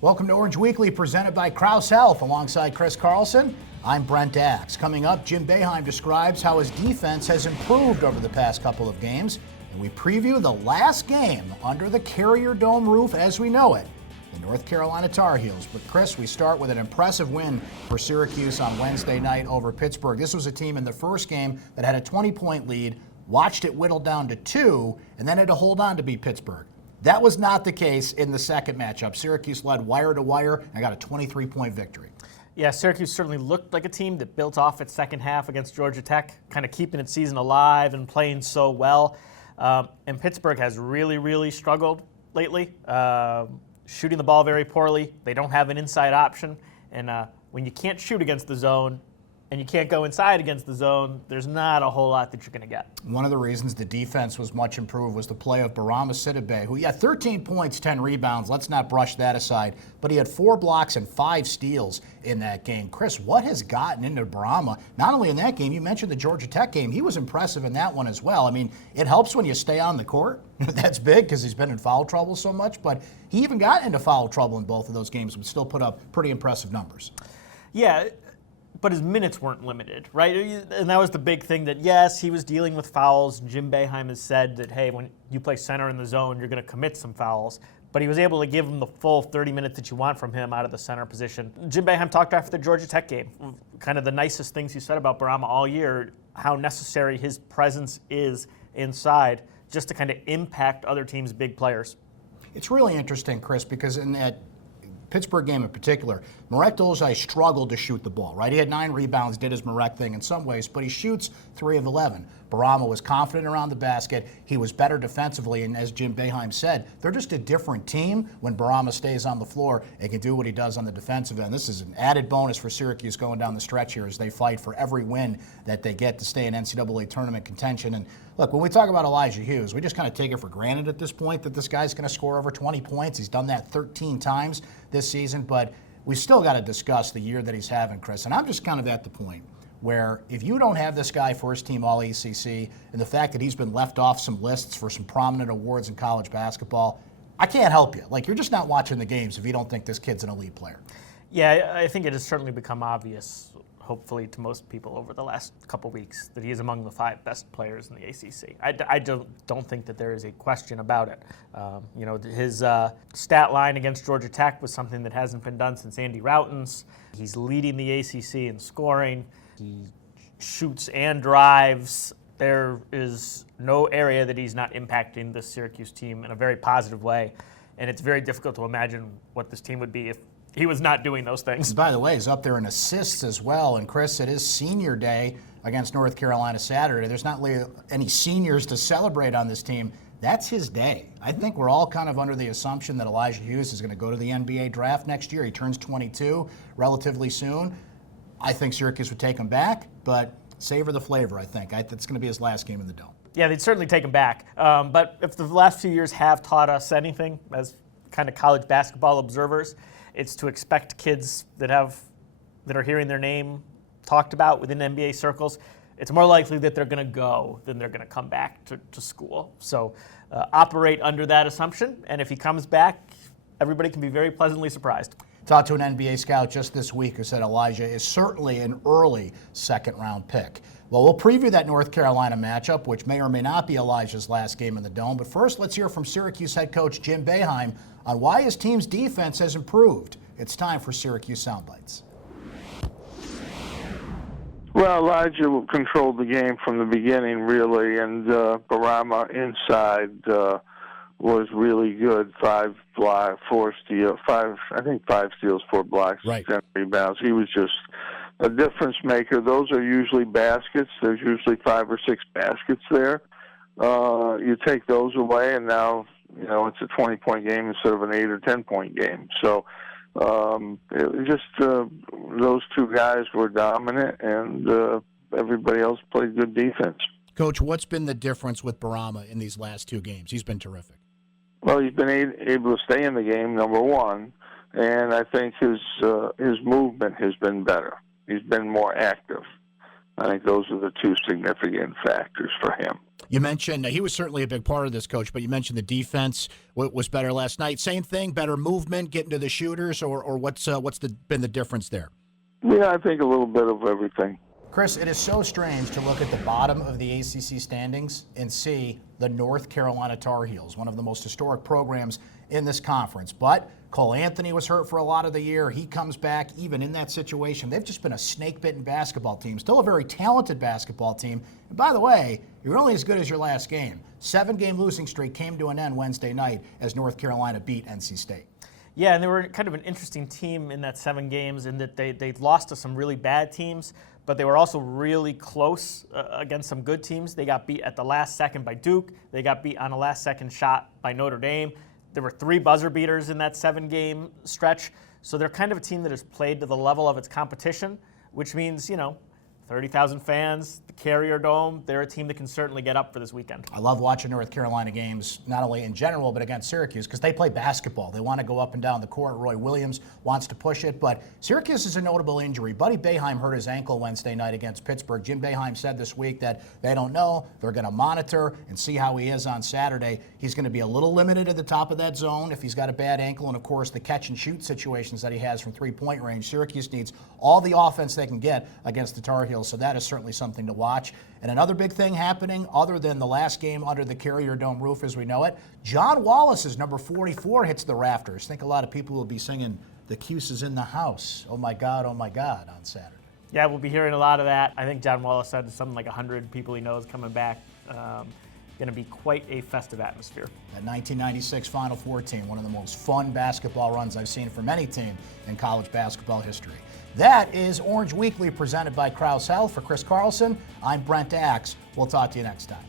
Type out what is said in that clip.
Welcome to Orange Weekly, presented by Krause Health. Alongside Chris Carlson, I'm Brent. Coming up, Jim Boeheim describes how his defense has improved over the past couple of games, and we preview the last game under the Carrier Dome roof as we know it, the North Carolina Tar Heels. But Chris, we start with an impressive win for Syracuse on Wednesday night over Pittsburgh. This was a team in the first game that had a 20-point lead, watched it whittle down to 2, and then had to hold on to beat Pittsburgh. That was not the case in the second matchup. Syracuse led wire to wire and got a 23-point victory. Yeah, Syracuse certainly looked like a team that built off its second half against Georgia Tech, kind of keeping its season alive and playing so well. And Pittsburgh has really struggled lately, shooting the ball very poorly. They don't have an inside option. And when you can't shoot against the zone and you can't go inside against the zone, there's not a whole lot that you're going to get. One of the reasons the defense was much improved was the play of Bourama Sidibe, who had 13 points, 10 rebounds. Let's not brush that aside. But he had 4 blocks and 5 steals in that game. Chris, what has gotten into Bourama? Not only in that game, you mentioned the Georgia Tech game. He was impressive in that one as well. I mean, it helps when you stay on the court. That's big because he's been in foul trouble so much. But he even got into foul trouble in both of those games, but still put up pretty impressive numbers. Yeah. But his minutes weren't limited, right? And that was the big thing that, yes, he was dealing with fouls. Jim Boeheim has said that, hey, when you play center in the zone, you're going to commit some fouls. But he was able to give him the full 30 minutes that you want from him out of the center position. Jim Boeheim talked after the Georgia Tech game, kind of the nicest things he said about Bourama all year, how necessary his presence is inside just to kind of impact other teams' big players. It's really interesting, Chris, because in that Pittsburgh game in particular, Marek Dolezaj struggled to shoot the ball, right? He had 9 rebounds, did his Marek thing in some ways, but he shoots 3 of 11. Bourama was confident around the basket. He was better defensively, and as Jim Boeheim said, they're just a different team when Bourama stays on the floor and can do what he does on the defensive end. This is an added bonus for Syracuse going down the stretch here as they fight for every win that they get to stay in NCAA tournament contention. And look, when we talk about Elijah Hughes, we just kind of take it for granted at this point that this guy's going to score over 20 points. He's done that 13 times this season, but we still got to discuss the year that he's having, Chris. And I'm just kind of at the point where if you don't have this guy first team All-ACC and the fact that he's been left off some lists for some prominent awards in college basketball, I can't help you. Like, you're just not watching the games if you don't think this kid's an elite player. Yeah, I think it has certainly become obvious, hopefully to most people over the last couple weeks, that he is among the 5 best players in the ACC. I don't think that there is a question about it. His stat line against Georgia Tech was something that hasn't been done since Andy Rauten's. He's leading the ACC in scoring. He shoots and drives. There is no area that he's not impacting this Syracuse team in a very positive way, and it's very difficult to imagine what this team would be if he was not doing those things. And by the way, he's up there in assists as well. And Chris, it is senior day against North Carolina Saturday. There's not really any seniors to celebrate on this team. That's his day. I think we're all kind of under the assumption that Elijah Hughes is going to go to the NBA draft next year. He turns 22 relatively soon. I think Syracuse would take him back, but savor the flavor, I think. It's going to be his last game in the Dome. Yeah, they'd certainly take him back. But if the last few years have taught us anything as kind of college basketball observers, it's to expect kids that are hearing their name talked about within NBA circles. It's more likely that they're going to go than they're going to come back to school. So operate under that assumption, and if he comes back, everybody can be very pleasantly surprised. Talked to an NBA scout just this week who said Elijah is certainly an early second-round pick. Well, we'll preview that North Carolina matchup, which may or may not be Elijah's last game in the Dome. But first, let's hear from Syracuse head coach Jim Boeheim on why his team's defense has improved. It's time for Syracuse Soundbites. Well, Elijah controlled the game from the beginning, really, and Bourama inside was really good. 5 steals, 5 steals, 4 blocks, right. 10 rebounds. He was just a difference maker. Those are usually baskets. There's usually 5 or 6 baskets there. You take those away, and now it's a 20-point game instead of an 8 or 10-point game. So those 2 guys were dominant, and everybody else played good defense. Coach, what's been the difference with Bourama in these last 2 games? He's been terrific. Well, he's been able to stay in the game, number one, and I think his movement has been better. He's been more active. I think those are the 2 significant factors for him. You mentioned he was certainly a big part of this, Coach, but you mentioned the defense was better last night. Same thing, better movement, getting to the shooters, or what's been the difference there? Yeah, I think a little bit of everything. Chris, it is so strange to look at the bottom of the ACC standings and see the North Carolina Tar Heels, one of the most historic programs in this conference. But Cole Anthony was hurt for a lot of the year. He comes back even in that situation. They've just been a snake-bitten basketball team, still a very talented basketball team. And by the way, you're only as good as your last game. 7-game losing streak came to an end Wednesday night as North Carolina beat NC State. Yeah, and they were kind of an interesting team in that 7 games in that they lost to some really bad teams, but they were also really close against some good teams. They got beat at the last second by Duke. They got beat on a last-second shot by Notre Dame. There were 3 buzzer beaters in that 7-game stretch. So they're kind of a team that has played to the level of its competition, which means, 30,000 fans, the Carrier Dome. They're a team that can certainly get up for this weekend. I love watching North Carolina games, not only in general, but against Syracuse, because they play basketball. They want to go up and down the court. Roy Williams wants to push it, but Syracuse is a notable injury. Buddy Boeheim hurt his ankle Wednesday night against Pittsburgh. Jim Boeheim said this week that they don't know. They're going to monitor and see how he is on Saturday. He's going to be a little limited at the top of that zone if he's got a bad ankle, and of course the catch and shoot situations that he has from three-point range. Syracuse needs all the offense they can get against the Tar Heels, so that is certainly something to watch. And another big thing happening, other than the last game under the Carrier Dome roof as we know it, John Wallace's number 44 hits the rafters. I think a lot of people will be singing "The Cuse is in the house, oh my God, on Saturday. Yeah, we'll be hearing a lot of that. I think John Wallace said something like 100 people he knows coming back. Going to be quite a festive atmosphere. That 1996 Final Four team, one of the most fun basketball runs I've seen from any team in college basketball history. That is Orange Weekly presented by Krause Health. For Chris Carlson, I'm Brent Axe. We'll talk to you next time.